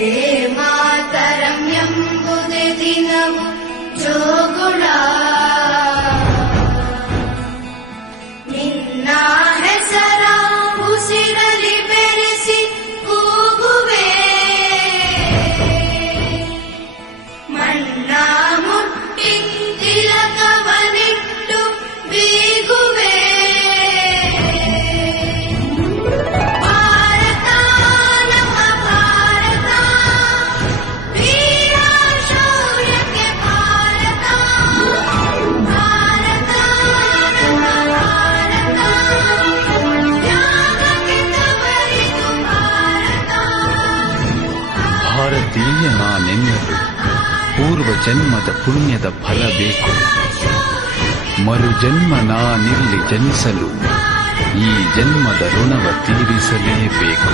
ವಂದೇ ಮಾತರಂ ಎಂಬುದೇ ದಿನವು ಜೋಗುಳ ನಿನ್ನ ಹೆಸರ ಉಸಿರಲಿ ಬೆರೆಸಿ ಕೂಗುವೆ ಮಣ್ಣ ಮುಟ್ಟಿ ತಿಲಕವನಿಟ್ಟು ಬೀಗುವೆ ಭಾರತ ನಮ್ಮ ಭಾರತ ವೀರ ಶೌರ್ಯಕ್ಕೆ ಭಾರತ ಭಾರತ ನಮ್ಮ ಭಾರತ ತ್ಯಾಗಕ್ಕೆ ತವರಿದು ಭಾರತ ಭಾರತೀಯ ನಾನೆನ್ನಲು ಪೂರ್ವ ಜನ್ಮದ ಪುಣ್ಯದ ಫಲ ಬೇಕು. ಮರು ಜನ್ಮ ನಾನಿಲ್ಲಿ ಜನಿಸಲು ಈ ಜನ್ಮದ ಋಣವ ತೀರಿಸಲೇಬೇಕು.